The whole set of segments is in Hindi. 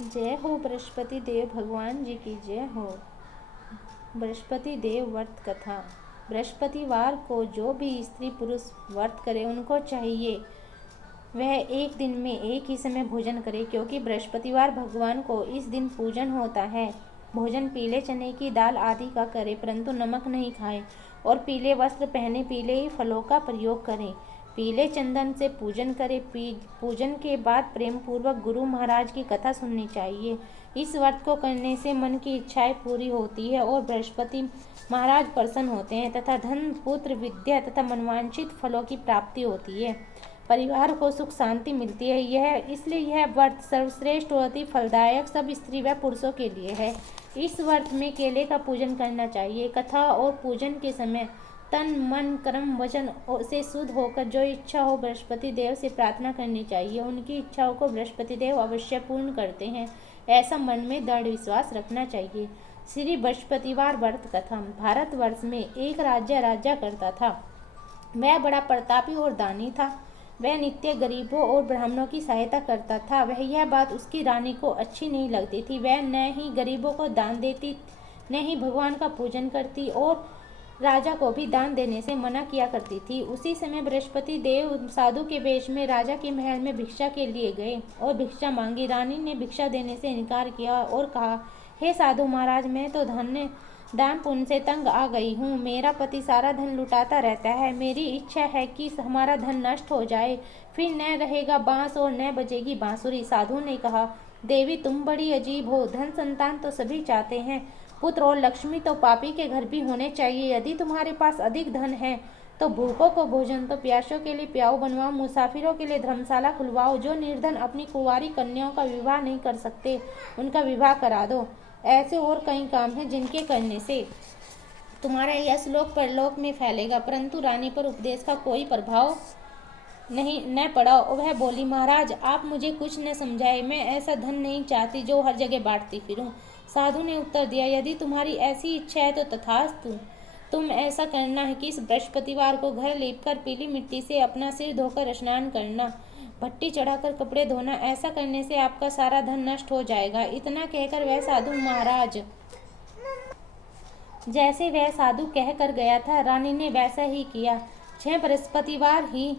जय हो बृहस्पति देव भगवान जी की जय हो। बृहस्पति देव व्रत कथा। बृहस्पतिवार को जो भी स्त्री पुरुष व्रत करे उनको चाहिए वह एक दिन में एक ही समय भोजन करे, क्योंकि बृहस्पतिवार भगवान को इस दिन पूजन होता है। भोजन पीले चने की दाल आदि का करे, परंतु नमक नहीं खाए, और पीले वस्त्र पहने, पीले ही फलों का प्रयोग करें, पीले चंदन से पूजन करें। पूजन के बाद प्रेम पूर्वक गुरु महाराज की कथा सुननी चाहिए। इस व्रत को करने से मन की इच्छाएं पूरी होती है और बृहस्पति महाराज प्रसन्न होते हैं तथा धन, पुत्र, विद्या तथा मनवांछित फलों की प्राप्ति होती है। परिवार को सुख शांति मिलती है। इसलिए यह व्रत सर्वश्रेष्ठ और अति फलदायक सब स्त्री व पुरुषों के लिए है। इस व्रत में केले का पूजन करना चाहिए। कथा और पूजन के समय तन, मन, कर्म, वचन से शुद्ध होकर जो इच्छा हो बृहस्पति देव से प्रार्थना करनी चाहिए। उनकी इच्छाओं को बृहस्पति देव अवश्य पूर्ण करते हैं, ऐसा मन में दृढ़ विश्वास रखना चाहिए। श्री बृहस्पतिवार व्रत कथा। भारतवर्ष में एक राजा करता था। वह बड़ा प्रतापी और दानी था। वह नित्य गरीबों और ब्राह्मणों की सहायता करता था। वह यह बात उसकी रानी को अच्छी नहीं लगती थी। वह न ही गरीबों को दान देती, न ही भगवान का पूजन करती, और राजा को भी दान देने से मना किया करती थी। उसी समय बृहस्पति देव साधु के वेश में राजा के महल में भिक्षा के लिए गए और भिक्षा मांगी। रानी ने भिक्षा देने से इनकार किया और कहा, हे साधु महाराज, मैं तो दान पुण्य से तंग आ गई हूँ। मेरा पति सारा धन लुटाता रहता है। मेरी इच्छा है कि हमारा धन नष्ट हो जाए, फिर न रहेगा बांस और न बजेगी बांसुरी। साधु ने कहा, देवी तुम बड़ी अजीब हो। धन संतान तो सभी चाहते हैं, पुत्र और लक्ष्मी तो पापी के घर भी होने चाहिए। यदि तुम्हारे पास अधिक धन है तो भूखों को भोजन, तो प्यासों के लिए प्याऊ बनवाओ, मुसाफिरों के लिए धर्मशाला खुलवाओ। जो निर्धन अपनी कुंवारी कन्याओं का विवाह नहीं कर सकते उनका विवाह करा दो। ऐसे और कई काम हैं जिनके करने से तुम्हारा यश लोक परलोक में फैलेगा। परंतु रानी पर उपदेश का कोई प्रभाव न पड़ा। वह बोली, महाराज आप मुझे कुछ न समझाए। मैं ऐसा धन नहीं चाहती जो हर जगह बांटती फिरूं। साधु ने उत्तर दिया, यदि तुम्हारी ऐसी इच्छा है तो तथास्तु। तुम ऐसा करना है कि इस बृहस्पतिवार को घर लीपकर पीली मिट्टी से अपना सिर धोकर स्नान करना, भट्टी चढ़ाकर कपड़े धोना। ऐसा करने से आपका सारा धन नष्ट हो जाएगा। इतना कहकर वह साधु महाराज जैसे वह साधु कहकर गया था, रानी ने वैसा ही किया। 6 बृहस्पतिवार ही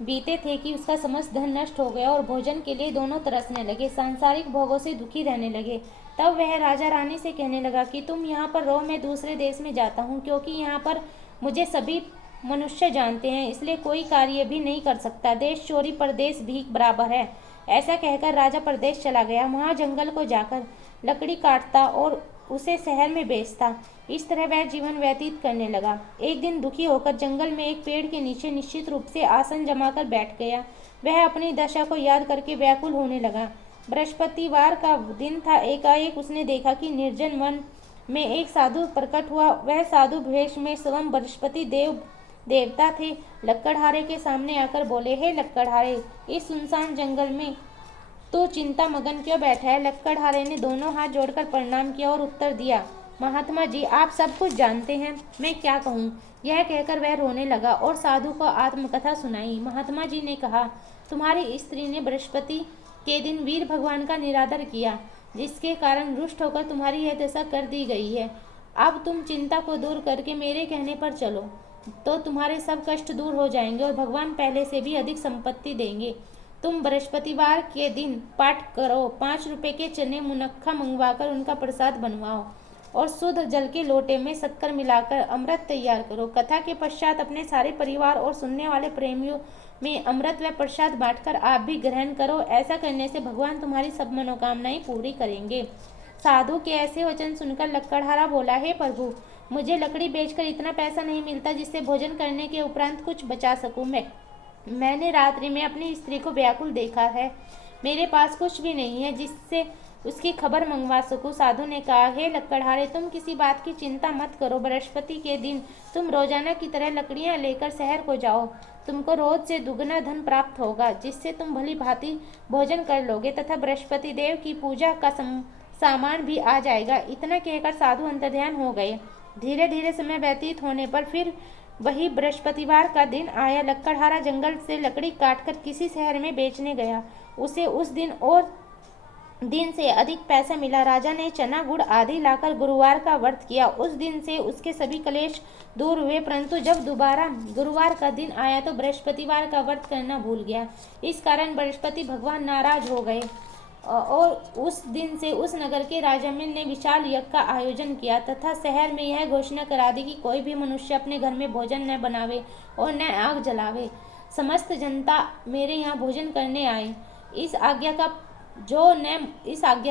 बीते थे कि उसका समस्त धन नष्ट हो गया और भोजन के लिए दोनों तरसने लगे, सांसारिक भोगों से दुखी रहने लगे। तब वह राजा रानी से कहने लगा कि तुम यहाँ पर रहो, मैं दूसरे देश में जाता हूँ, क्योंकि यहाँ पर मुझे सभी मनुष्य जानते हैं, इसलिए कोई कार्य भी नहीं कर सकता। देश चोरी परदेश भीख बराबर है। ऐसा कहकर राजा परदेश चला गया। वहाँ जंगल को जाकर लकड़ी काटता और उसे शहर में बेचता। इस तरह वह जीवन व्यतीत करने लगा। एक दिन दुखी होकर जंगल में एक पेड़ के नीचे निश्चित रूप से आसन जमाकर बैठ गया। वह अपनी दशा को याद करके व्याकुल होने लगा। बृहस्पतिवार का दिन था। एकाएक उसने देखा कि निर्जन वन में एक साधु प्रकट हुआ। वह साधु भेष में स्वयं बृहस्पति देवता थे। लक्कड़हारे के सामने आकर बोले, हे लक्कड़हारे, इस सुनसान जंगल में तो चिंता मगन क्यों बैठा है? लक्कड़हारे ने दोनों हाथ जोड़कर प्रणाम किया और उत्तर दिया, महात्मा जी आप सब कुछ जानते हैं, मैं क्या कहूँ। यह कहकर वह रोने लगा और साधु को आत्मकथा सुनाई। महात्मा जी ने कहा, तुम्हारी स्त्री ने बृहस्पति के दिन वीर भगवान का निरादर किया, जिसके कारण रुष्ट होकर तुम्हारी यह दशा कर दी गई है। अब तुम चिंता को दूर करके मेरे कहने पर चलो, तो तुम्हारे सब कष्ट दूर हो जाएंगे और भगवान पहले से भी अधिक संपत्ति देंगे। तुम बृहस्पतिवार के दिन पाठ करो, 5 रुपए के चने मुनक्खा मंगवाकर उनका प्रसाद बनवाओ और शुद्ध जल के लोटे में शक्कर मिलाकर अमृत तैयार करो। कथा के पश्चात अपने सारे परिवार और सुनने वाले प्रेमियों में अमृत व प्रसाद बांटकर आप भी ग्रहण करो। ऐसा करने से भगवान तुम्हारी सब मनोकामनाएं पूरी करेंगे। साधु के ऐसे वचन सुनकर लक्कड़हारा बोला, हे प्रभु, मुझे लकड़ी बेचकर इतना पैसा नहीं मिलता जिससे भोजन करने के उपरांत कुछ बचा सकूं। मैंने रात्रि में अपनी स्त्री को व्याकुल देखा है। मेरे पास कुछ भी नहीं है जिससे उसकी खबर मंगवा सकूं। साधु ने कहा, हे लक्कड़हारे, तुम किसी बात की चिंता मत करो। बृहस्पति के दिन तुम रोजाना की तरह लकड़ियां लेकर शहर को जाओ। तुमको रोज से दुगना धन प्राप्त होगा, जिससे तुम भली भांति भोजन कर लोगे तथा बृहस्पति देव की पूजा का सामान भी आ जाएगा। इतना कहकर साधु अंतर्ध्यान हो गए। धीरे धीरे समय व्यतीत होने पर फिर वही बृहस्पतिवार का दिन आया। लक्कड़हारा जंगल से लकड़ी काटकर किसी शहर में बेचने गया। उसे उस दिन और दिन से अधिक पैसा मिला। राजा ने चना गुड़ आदि लाकर गुरुवार का व्रत किया। उस दिन से उसके सभी क्लेश दूर हुए, परंतु जब दोबारा गुरुवार का दिन आया तो बृहस्पतिवार का व्रत करना भूल गया। इस कारण बृहस्पति भगवान नाराज हो गए और उस दिन से उस नगर के राजा ने विशाल यज्ञ का आयोजन किया तथा शहर में यह घोषणा करा दी कि कोई भी मनुष्य अपने घर में भोजन न बनावे और न आग जलावे। समस्त जनता मेरे यहाँ भोजन करने आए। इस आज्ञा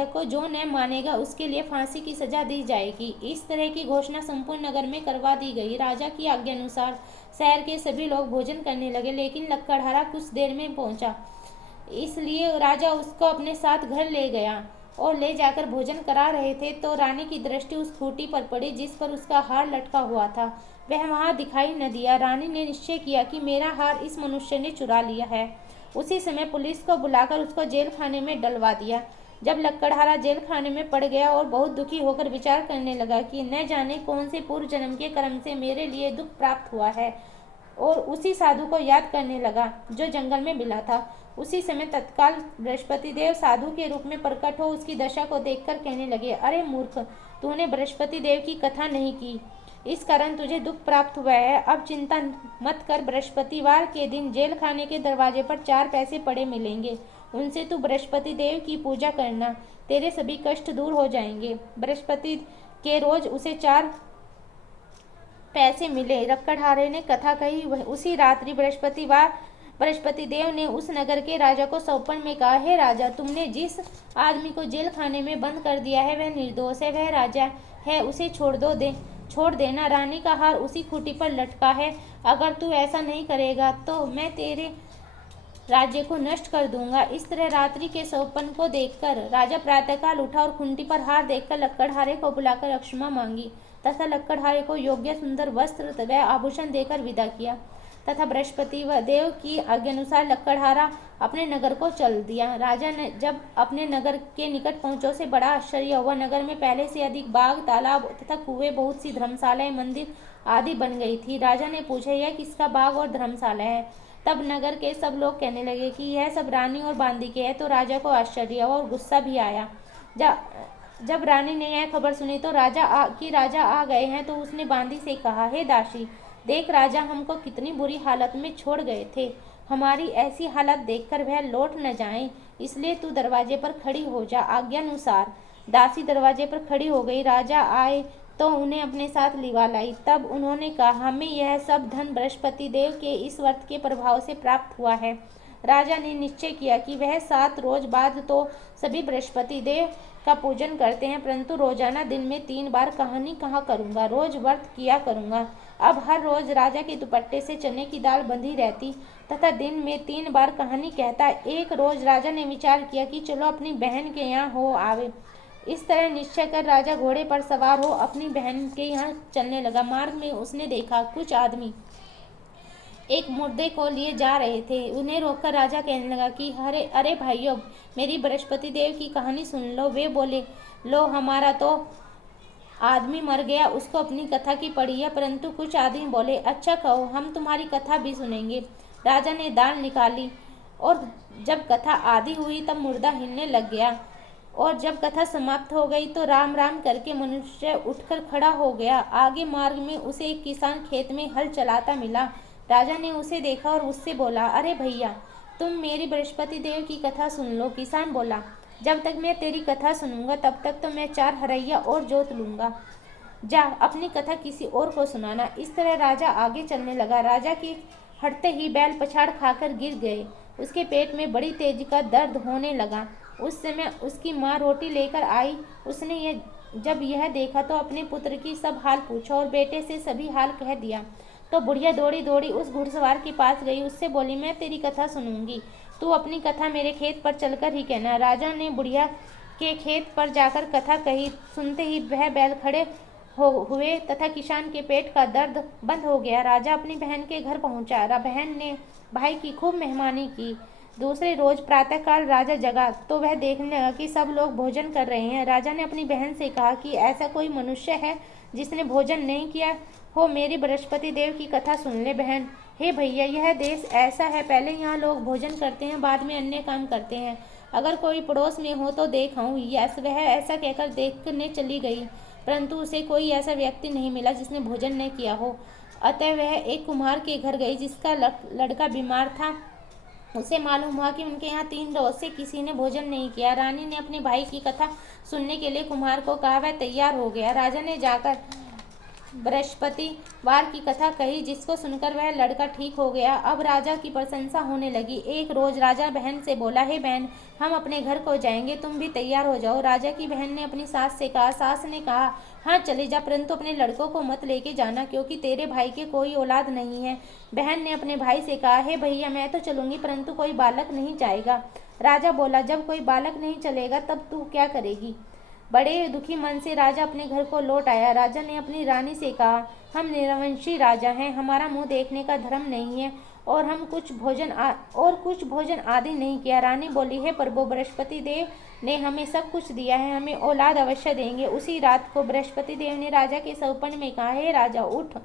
को जो न मानेगा उसके लिए फांसी की सजा दी जाएगी। इस तरह की घोषणा संपूर्ण नगर में करवा दी गई। राजा की आज्ञा अनुसार शहर के सभी लोग भोजन करने लगे, लेकिन लक्कड़हारा कुछ देर में पहुंचा, इसलिए राजा उसको अपने साथ घर ले गया और ले जाकर भोजन करा रहे थे तो रानी की दृष्टि उस खूंटी पर पड़ी जिस पर उसका हार लटका हुआ था। वह वहां दिखाई न दिया। रानी ने निश्चय किया कि मेरा हार इस मनुष्य ने चुरा लिया है। उसी समय पुलिस को बुलाकर उसको जेल खाने में डलवा दिया। जब लक्कड़हारा जेल खाने में पड़ गया और बहुत दुखी होकर विचार करने लगा कि न जाने कौन से पूर्व जन्म के कर्म से मेरे लिए दुख प्राप्त हुआ है, और उसी साधु को याद करने लगा जो जंगल में मिला था। उसी समय तत्काल बृहस्पति देव साधु के रूप में प्रकट हो उसकी दशा को देखकर कहने लगे, अरे मूर्ख, तूने बृहस्पति देव की कथा नहीं की, इस कारण तुझे दुख प्राप्त हुआ है। अब चिंता मत कर, बृहस्पतिवार के दिन जेल खाने के दरवाजे पर 4 पैसे पड़े मिलेंगे, उनसे तू बृहस्पति देव की पूजा करना, तेरे सभी कष्ट दूर हो जाएंगे। बृहस्पति के रोज उसे 4 पैसे मिले। लक्कड़हारे ने कथा कही। उसी रात्रि बृहस्पति देव ने उस नगर के राजा को सौंपन में कहा, हे राजा, तुमने जिस आदमी को जेल खाने में बंद कर दिया है वह निर्दोष है, वह राजा है, उसे छोड़ देना। रानी का हार उसी खूंटी पर लटका है। अगर तू ऐसा नहीं करेगा तो मैं तेरे राज्य को नष्ट कर दूंगा। इस तरह रात्रि के सौंपन को देखकर राजा प्रातःकाल उठा और खूंटी पर हार देखकर लक्कड़हारे को बुलाकर क्षमा मांगी तथा लक्कड़हारे को योग्य सुंदर वस्त्र व आभूषण देकर विदा किया तथा बृहस्पति देव की आज्ञानुसार लक्कड़हारा अपने नगर को चल दिया। राजा ने जब अपने नगर के निकट पहुंचा से बड़ा आश्चर्य हुआ। नगर में पहले से अधिक बाग, तालाब तथा कुएं, बहुत सी धर्मशालाएं, मंदिर आदि बन गई थी। राजा ने पूछा, यह किसका बाग और धर्मशाला है? तब नगर के सब लोग कहने लगे कि यह सब रानी और बांदी के है। तो राजा को आश्चर्य हुआ और गुस्सा भी आया। जब रानी ने यह खबर सुनी तो राजा आ गए हैं तो उसने बांदी से कहा, हे दासी, देख, राजा हमको कितनी बुरी हालत में छोड़ गए थे। हमारी ऐसी हालत देखकर वह लौट न जाएं, इसलिए तू दरवाजे पर खड़ी हो जा। आज्ञानुसार दासी दरवाजे पर खड़ी हो गई। राजा आए तो उन्हें अपने साथ लिवा लाई। तब उन्होंने कहा, हमें यह सब धन बृहस्पति देव के इस व्रत के प्रभाव से प्राप्त हुआ है। राजा ने निश्चय किया कि वह 7 रोज बाद तो सभी बृहस्पति देव का पूजन करते हैं, परंतु रोजाना दिन में 3 बार कहानी कहा करूंगा, रोज व्रत किया करूंगा। अब हर रोज राजा के दुपट्टे से चने की दाल बंधी रहती तथा दिन में 3 बार कहानी कहता। एक रोज राजा ने विचार किया कि चलो अपनी बहन के यहाँ हो आवे। इस तरह निश्चय कर राजा घोड़े पर सवार हो अपनी बहन के यहाँ चलने लगा। मार्ग में उसने देखा कुछ आदमी एक मुर्दे को लिए जा रहे थे। उन्हें रोककर राजा कहने लगा कि अरे भाइयों, मेरी बृहस्पति देव की कहानी सुन लो। वे बोले, लो, हमारा तो आदमी मर गया, उसको अपनी कथा की पड़ी है। परंतु कुछ आदमी बोले, अच्छा कहो, हम तुम्हारी कथा भी सुनेंगे। राजा ने दाल निकाली और जब कथा आधी हुई तब मुर्दा हिलने लग गया, और जब कथा समाप्त हो गई तो राम राम करके मनुष्य उठकर खड़ा हो गया। आगे मार्ग में उसे एक किसान खेत में हल चलाता मिला। राजा ने उसे देखा और उससे बोला, अरे भैया, तुम मेरी बृहस्पति देव की कथा सुन लो। किसान बोला, जब तक मैं तेरी कथा सुनूंगा तब तक तो मैं 4 हरैया और जोत लूंगा। जा, अपनी कथा किसी और को सुनाना। इस तरह राजा आगे चलने लगा। राजा की हटते ही बैल पछाड़ खाकर गिर गए। उसके पेट में बड़ी तेजी का दर्द होने लगा। उस समय उसकी माँ रोटी लेकर आई। उसने जब यह देखा तो अपने पुत्र की सब हाल पूछा और बेटे से सभी हाल कह दिया। तो बुढ़िया दौड़ी दौड़ी उस घुड़सवार के पास गई। उससे बोली, मैं तेरी कथा सुनूंगी, तू अपनी कथा मेरे खेत पर चलकर ही कहना। राजा ने बुढ़िया के खेत पर जाकर कथा कही। सुनते ही वह बैल खड़े हुए तथा किसान के पेट का दर्द बंद हो गया। राजा अपनी बहन के घर पहुंचा। बहन ने भाई की खूब मेहमानी की। दूसरे रोज प्रातःकाल राजा जगा तो वह देखने लगा कि सब लोग भोजन कर रहे हैं। राजा ने अपनी बहन से कहा कि ऐसा कोई मनुष्य है जिसने भोजन नहीं किया हो, मेरी बृहस्पति देव की कथा सुन ले। बहन, हे भैया, यह देश ऐसा है, पहले यहाँ लोग भोजन करते हैं, बाद में अन्य काम करते हैं। अगर कोई पड़ोस में हो तो देखाऊं। यस, वह ऐसा कहकर देखने चली गई, परंतु उसे कोई ऐसा व्यक्ति नहीं मिला जिसने भोजन न किया हो। अतः वह एक कुम्हार के घर गई जिसका लड़का बीमार था। उसे मालूम हुआ कि उनके यहाँ 3 रोज से किसी ने भोजन नहीं किया। रानी ने अपने भाई की कथा सुनने के लिए कुम्हार को कहा। वह तैयार हो गया। राजा ने जाकर बृहस्पतिवार की कथा कही, जिसको सुनकर वह लड़का ठीक हो गया। अब राजा की प्रशंसा होने लगी। एक रोज राजा बहन से बोला, हे बहन, हम अपने घर को जाएंगे, तुम भी तैयार हो जाओ। राजा की बहन ने अपनी सास से कहा। सास ने कहा, हाँ चले जा, परंतु अपने लड़कों को मत लेके जाना, क्योंकि तेरे भाई के कोई औलाद नहीं है। बहन ने अपने भाई से कहा, हे भैया, मैं तो चलूंगी, परंतु कोई बालक नहीं जाएगा। राजा बोला, जब कोई बालक नहीं चलेगा तब तू क्या करेगी। बड़े दुखी मन से राजा अपने घर को लौट आया। राजा ने अपनी रानी से कहा, हम निरवंशी राजा हैं, हमारा मुंह देखने का धर्म नहीं है, और कुछ भोजन आदि नहीं किया। रानी बोली, हे प्रभु, बृहस्पति देव ने हमें सब कुछ दिया है, हमें औलाद अवश्य देंगे। उसी रात को बृहस्पति देव ने राजा के सपने में कहा, हे राजा, उठ,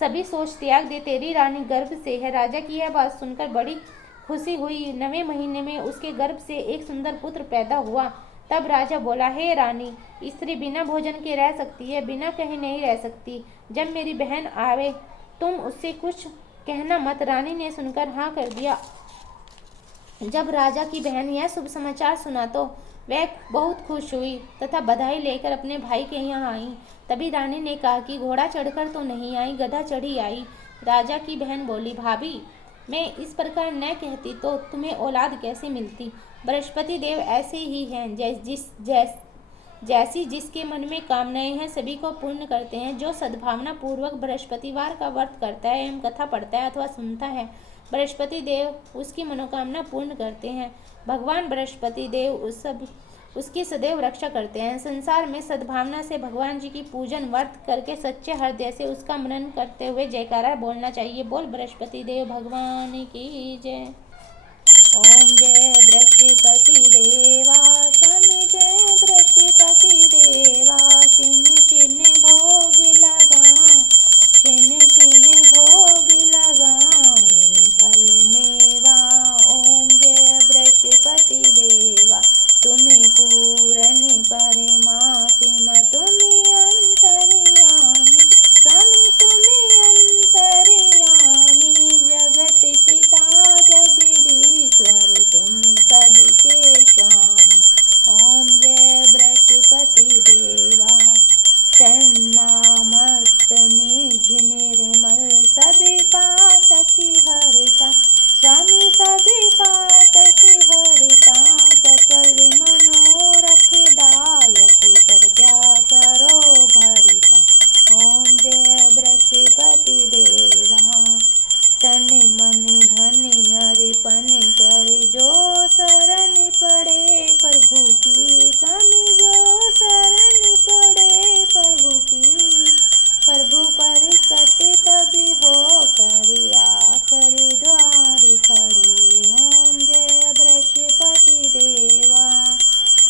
सभी सोच त्याग दे, तेरी रानी गर्भ से है। राजा की यह बात सुनकर बड़ी खुशी हुई। 9वें महीने में उसके गर्भ से एक सुंदर पुत्र पैदा हुआ। तब राजा बोला, हे रानी, स्त्री बिना भोजन के रह सकती है, बिना कहीं नहीं रह सकती। जब मेरी बहन आवे तुम उससे कुछ कहना मत। रानी ने सुनकर हाँ कर दिया। जब राजा की बहन यह शुभ समाचार सुना तो वह बहुत खुश हुई तथा बधाई लेकर अपने भाई के यहाँ आई। तभी रानी ने कहा कि घोड़ा चढ़कर तो नहीं आई, गधा चढ़ी आई। राजा की बहन बोली, भाभी, मैं इस प्रकार न कहती तो तुम्हें औलाद कैसे मिलती। बृहस्पति देव ऐसे ही हैं, जैसी जिसके मन में कामनाएं हैं सभी को पूर्ण करते हैं। जो सद्भावना पूर्वक बृहस्पतिवार का व्रत करता है एवं कथा पढ़ता है अथवा सुनता है, बृहस्पति देव उसकी मनोकामना पूर्ण करते हैं। भगवान बृहस्पति देव उसकी सदैव रक्षा करते हैं। संसार में सद्भावना से भगवान जी की पूजन व्रत करके सच्चे हृदय से उसका मनन करते हुए जयकारा बोलना चाहिए। बोल बृहस्पति देव भगवान की जय। ओम जय बृहस्पति देवा, स्वामी जय बृहस्पति देवा। शिन शिन भोग लगाऊं, शिन शिन भोग लगाऊं, फल मेवा। ओम जय बृहस्पति देवा, तुम्हें पूरन परमात्मा, तुम्हें अंतर्यामी, स्वामी तुम्हें अंतर्यामी। जगत पिता जगदीश्वर, तुम्हें सबके स्वामी। ओम जय बृहस्पति देवा। चन्नामस्त निज निर्मल, सभी पातक हरता, स्वामी सभी पातक हरता। सकल मनोरथ दायक, कर क्या करो भरता। ओम जय बृहस्पति देवा। तन मन धन अर्पण कर, जो शरण पड़े प्रभु की, स्वामी जो शरण पड़े प्रभु की। प्रभु पर कट तभी हो कर आकर द्वार खड़े। ओम जय बृहस्पति देवा।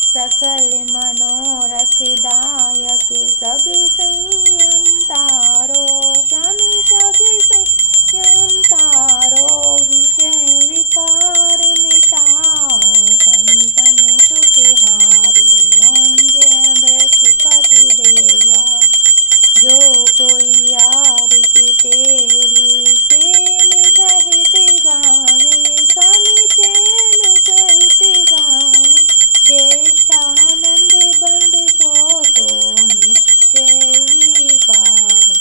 सकल मनोरथ दायक, सभी संयम तारो, स्वामी सभी संयम तारो। विषय विकार मिटाओ, संतन सुखहारी। ओम जय बृहस्पति देवा। जो कोई आरती तेरी प्रेम सहित गावे, स्वामी प्रेम सहित गावे। ज्येष्ठानंद बंद सो निश्चय ही पावे।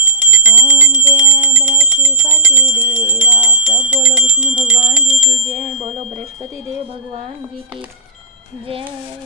ओम जय बृहस्पति देवा। सब बोलो विष्णु भगवान जी की जय। बोलो बृहस्पति देव भगवान जी की जय।